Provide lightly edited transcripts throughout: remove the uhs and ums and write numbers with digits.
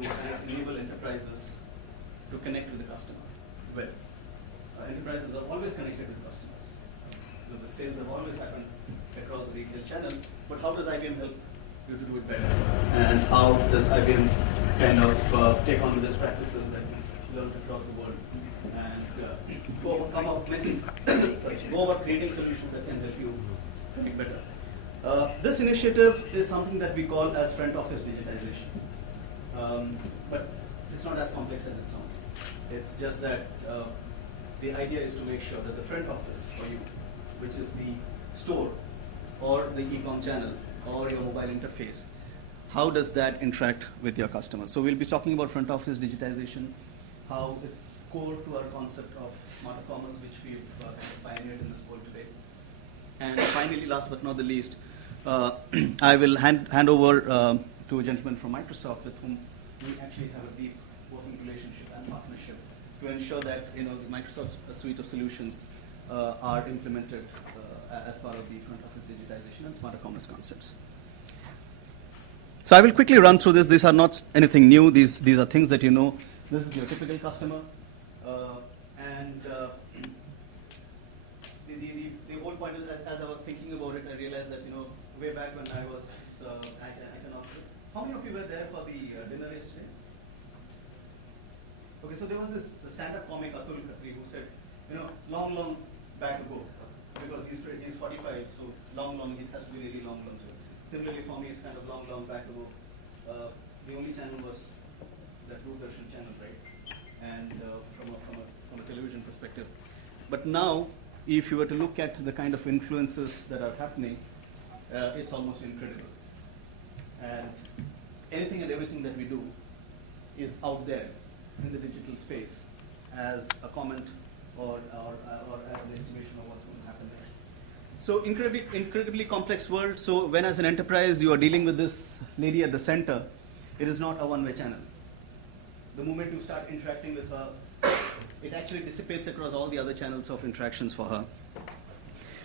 to kind of enable enterprises to connect with the customer. Well, enterprises are always connected with customers. So the sales have always happened across the retail channel, but how does IBM help you to do it better? And how does IBM kind of take on the best practices that we've learned across the world and go about creating solutions that can help you make better? This initiative is something that we call as front office digitization. But it's not as complex as it sounds. It's just that the idea is to make sure that the front office for you, which is the store or the e-com channel or your mobile interface, how does that interact with your customers? So we'll be talking about front office digitization, how it's core to our concept of smarter commerce, which we've pioneered in this world today. And finally, last but not the least, I will hand over to a gentleman from Microsoft with whom we actually have a deep working relationship and partnership to ensure that the Microsoft suite of solutions are implemented as part of the front office digitization and smarter commerce concepts. So I will quickly run through this. These are not anything new. These are things that you know. This is your typical customer. The whole point is, as I was thinking about it, I realized that way back when I was at an office. How many of you were there for the dinner yesterday? Okay, so there was this stand-up comic Atul Khatri who said, long back ago, because he's 45, so long, it has to be really long. So similarly for me, it's kind of long back ago. The only channel was that Doordarshan channel, right? And from a television perspective. But now, if you were to look at the kind of influences that are happening, it's almost incredible. And anything and everything that we do is out there in the digital space as a comment or as an estimation of what's going to happen next. So incredibly complex world. So when as an enterprise you are dealing with this lady at the center, it is not a one-way channel. The moment you start interacting with her, it actually dissipates across all the other channels of interactions for her.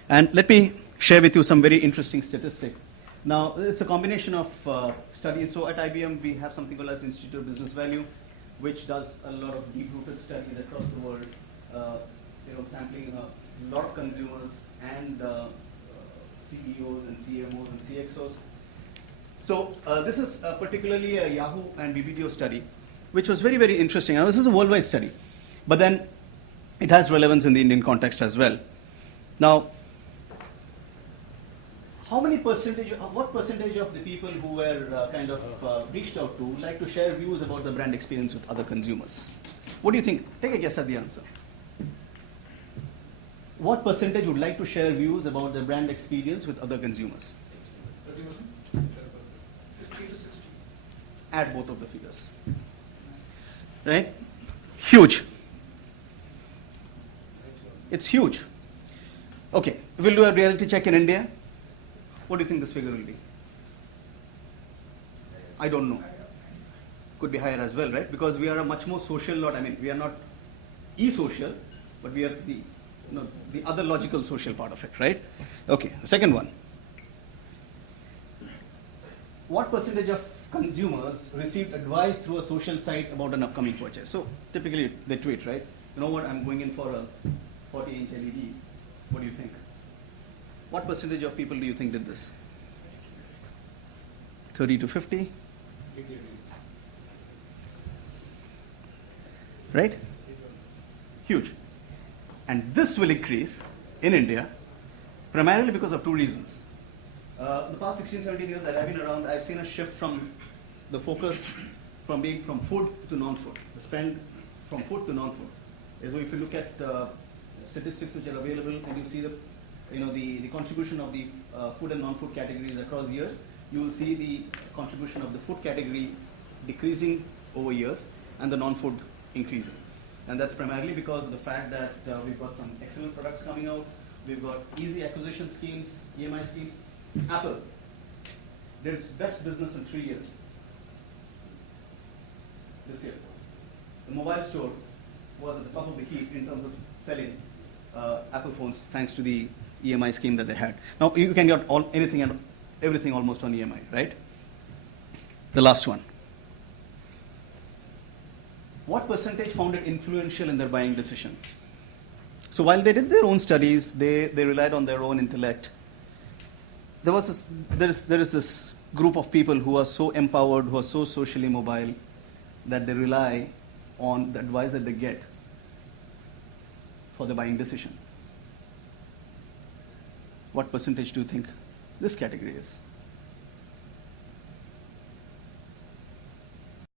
And let me share with you some very interesting statistics. Now, it's a combination of studies. So at IBM, we have something called as Institute of Business Value, which does a lot of deep-rooted studies across the world, sampling a lot of consumers and CEOs and CMOs and CXOs. So this is particularly a Yahoo and BBDO study, which was very, very interesting. Now, this is a worldwide study, but then it has relevance in the Indian context as well. Now, what percentage of the people who were kind of reached out to would like to share views about the brand experience with other consumers? What do you think? Take a guess at the answer. What percentage would like to share views about the brand experience with other consumers? 30%? 50 to 60. Add both of the figures. Right? Huge. It's huge. Okay, we'll do a reality check in India. What do you think this figure will be? I don't know. Could be higher as well, right? Because we are a much more social lot. I mean, we are not e-social, but we are the other logical social part of it, right? Okay, the second one. What percentage of consumers received advice through a social site about an upcoming purchase? So typically they tweet, right? You know what, I'm going in for a 40-inch LED. What do you think? What percentage of people do you think did this? 30 to 50? Right? Huge. And this will increase in India primarily because of two reasons. The past 16, 17 years that I've been around, I've seen a shift from the focus from being from food to non-food, the spend from food to non-food. So if you look at statistics which are available and you see the contribution of the food and non-food categories across years, you will see the contribution of the food category decreasing over years and the non-food increasing. And that's primarily because of the fact that we've got some excellent products coming out. We've got easy acquisition schemes, EMI schemes. Apple did its best business in 3 years this year. The mobile store was at the top of the heap in terms of selling Apple phones thanks to the EMI scheme that they had. Now you can get anything and everything almost on EMI, right? The last one. what percentage found it influential in their buying decision? So while they did their own studies, they relied on their own intellect. There is this group of people who are so empowered, who are so socially mobile, that they rely on the advice that they get for the buying decision. What percentage do you think this category is?